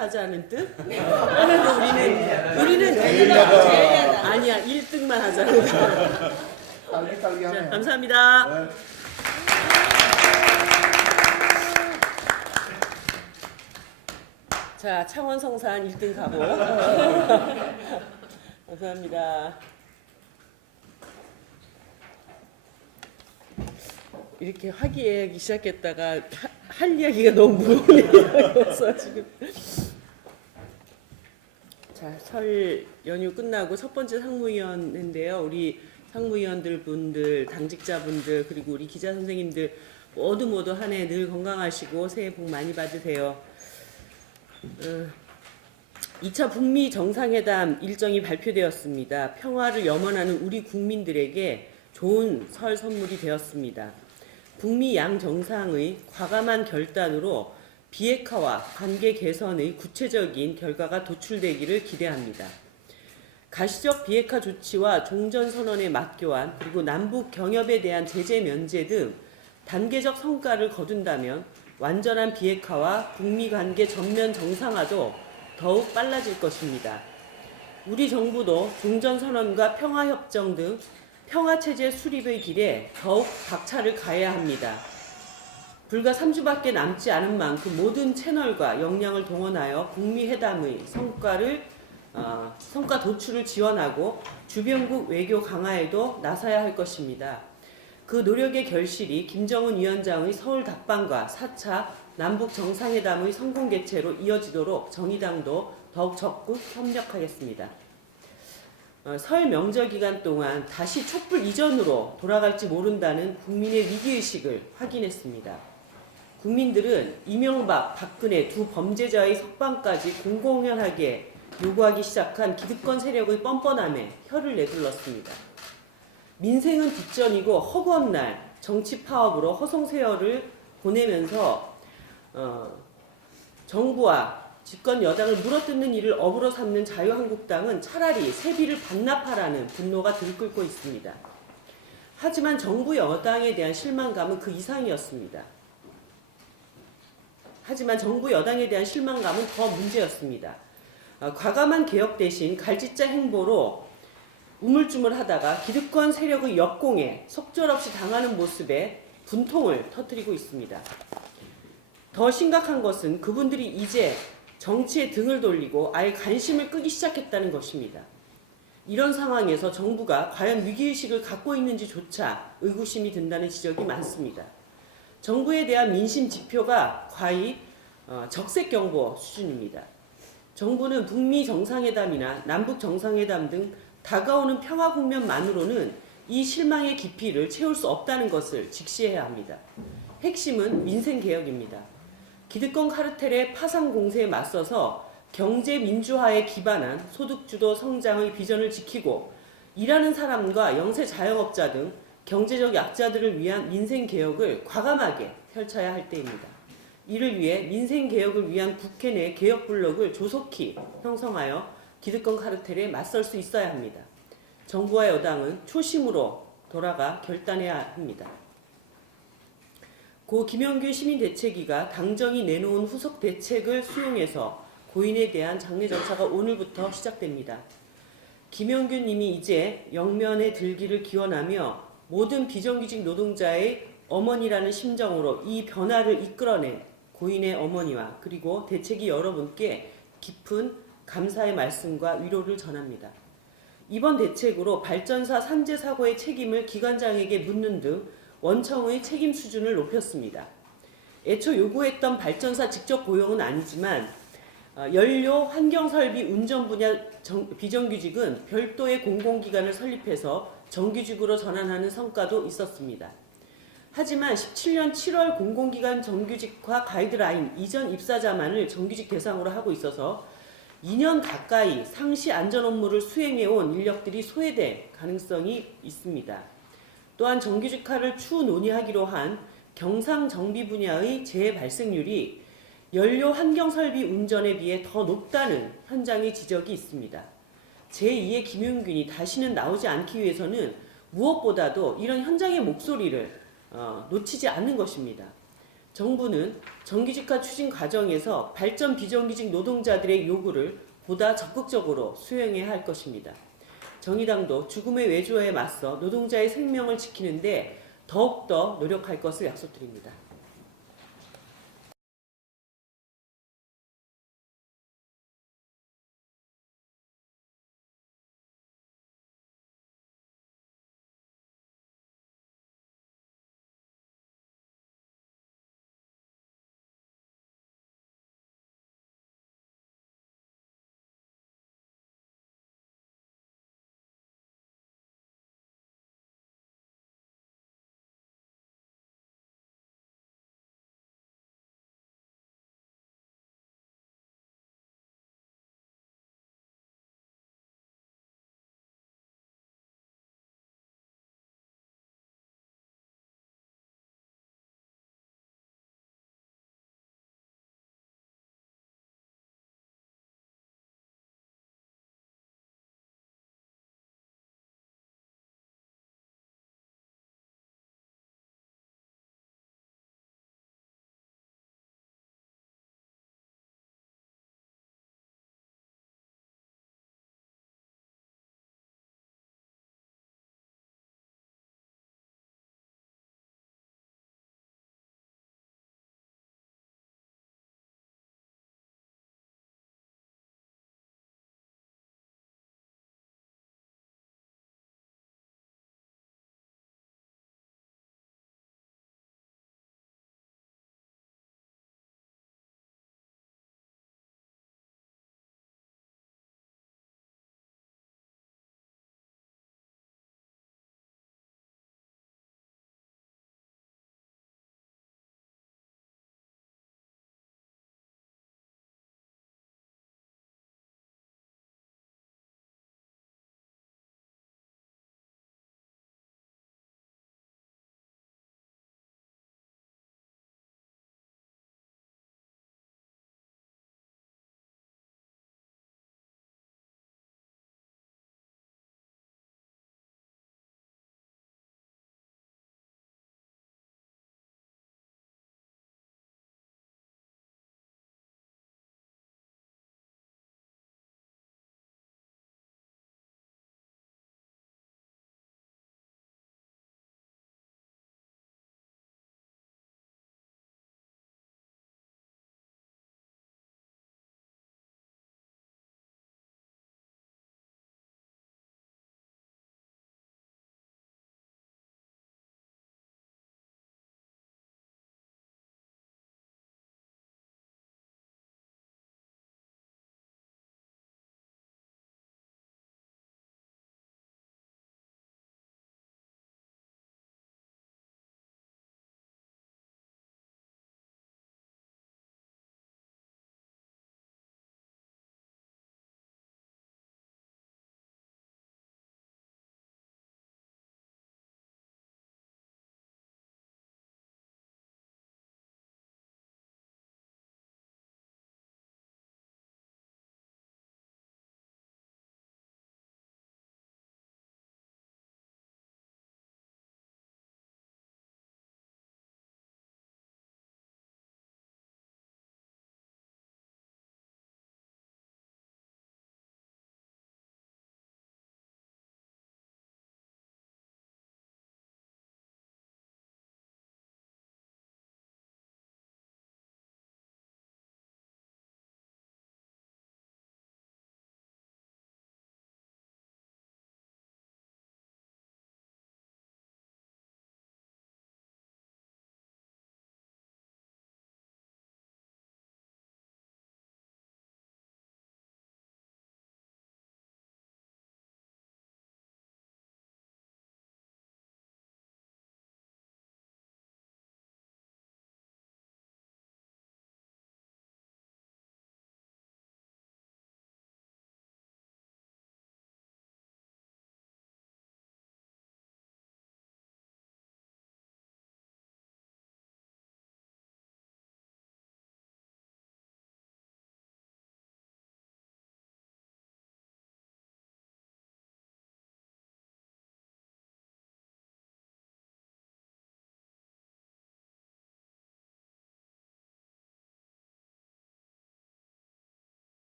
하자는 뜻? 우리는 제일 아니야 1등만 하자는 뜻. 딸기하네. 자, 감사합니다. 네. 자, 창원 성산 1등 가보. 감사합니다. 이렇게 화기애애하기 시작했다가 할 이야기가 너무 무거운 이야기였어 지금. 자, 설 연휴 끝나고 첫 번째 상무위원회인데요. 우리 상무위원들 분들, 당직자분들 그리고 우리 기자 선생님들 모두 한 해 늘 건강하시고 새해 복 많이 받으세요. 2차 북미 정상회담 일정이 발표되었습니다. 평화를 염원하는 우리 국민들에게 좋은 설 선물이 되었습니다. 북미 양 정상의 과감한 결단으로 비핵화와 관계 개선의 구체적인 결과가 도출되기를 기대합니다. 가시적 비핵화 조치와 종전선언의 맞교환 그리고 남북 경협에 대한 제재 면제 등 단계적 성과를 거둔다면 완전한 비핵화와 북미 관계 전면 정상화도 더욱 빨라질 것입니다. 우리 정부도 종전선언과 평화협정 등 평화체제 수립의 길에 더욱 박차를 가해야 합니다. 불과 3주밖에 남지 않은 만큼 모든 채널과 역량을 동원하여 북미 회담의 성과 도출을 지원하고 주변국 외교 강화에도 나서야 할 것입니다. 그 노력의 결실이 김정은 위원장의 서울 답방과 4차 남북 정상회담의 성공 개최로 이어지도록 정의당도 더욱 적극 협력하겠습니다. 설 명절 기간 동안 다시 촛불 이전으로 돌아갈지 모른다는 국민의 위기의식을 확인했습니다. 국민들은 이명박, 박근혜 두 범죄자의 석방까지 공공연하게 요구하기 시작한 기득권 세력의 뻔뻔함에 혀를 내둘렀습니다. 민생은 뒷전이고 허구한 날 정치 파업으로 허송세월을 보내면서 정부와 집권 여당을 물어뜯는 일을 업으로 삼는 자유한국당은 차라리 세비를 반납하라는 분노가 들끓고 있습니다. 하지만 정부 여당에 대한 실망감은 그 이상이었습니다. 하지만 정부 여당에 대한 실망감은 더 문제였습니다. 과감한 개혁 대신 갈짓자 행보로 우물쭈물하다가 기득권 세력의 역공에 속절없이 당하는 모습에 분통을 터뜨리고 있습니다. 더 심각한 것은 그분들이 이제 정치에 등을 돌리고 아예 관심을 끄기 시작했다는 것입니다. 이런 상황에서 정부가 과연 위기의식을 갖고 있는지조차 의구심이 든다는 지적이 많습니다. 정부에 대한 민심 지표가 과히 적색경보 수준입니다. 정부는 북미 정상회담이나 남북 정상회담 등 다가오는 평화 국면만으로는 이 실망의 깊이를 채울 수 없다는 것을 직시해야 합니다. 핵심은 민생개혁입니다. 기득권 카르텔의 파상 공세에 맞서서 경제 민주화에 기반한 소득주도 성장의 비전을 지키고 일하는 사람과 영세 자영업자 등 경제적 약자들을 위한 민생개혁을 과감하게 펼쳐야 할 때입니다. 이를 위해 민생개혁을 위한 국회 내 개혁블록을 조속히 형성하여 기득권 카르텔에 맞설 수 있어야 합니다. 정부와 여당은 초심으로 돌아가 결단해야 합니다. 고 김영균 시민대책위가 당정이 내놓은 후속 대책을 수용해서 고인에 대한 장례 절차가 오늘부터 시작됩니다. 김영균 님이 이제 영면에 들기를 기원하며 모든 비정규직 노동자의 어머니라는 심정으로 이 변화를 이끌어낸 고인의 어머니와 그리고 대책위 여러분께 깊은 감사의 말씀과 위로를 전합니다. 이번 대책으로 발전사 산재 사고의 책임을 기관장에게 묻는 등 원청의 책임 수준을 높였습니다. 애초 요구했던 발전사 직접 고용은 아니지만 연료, 환경설비, 운전 분야 비정규직은 별도의 공공기관을 설립해서 정규직으로 전환하는 성과도 있었습니다. 하지만 17년 7월 공공기관 정규직화 가이드라인 이전 입사자만을 정규직 대상으로 하고 있어서 2년 가까이 상시 안전 업무를 수행해온 인력들이 소외될 가능성이 있습니다. 또한 정규직화를 추후 논의하기로 한 경상 정비 분야의 재해 발생률이 연료 환경 설비 운전에 비해 더 높다는 현장의 지적이 있습니다. 제2의 김용균이 다시는 나오지 않기 위해서는 무엇보다도 이런 현장의 목소리를 놓치지 않는 것입니다. 정부는 정규직화 추진 과정에서 발전 비정규직 노동자들의 요구를 보다 적극적으로 수행해야 할 것입니다. 정의당도 죽음의 외조에 맞서 노동자의 생명을 지키는데 더욱더 노력할 것을 약속드립니다.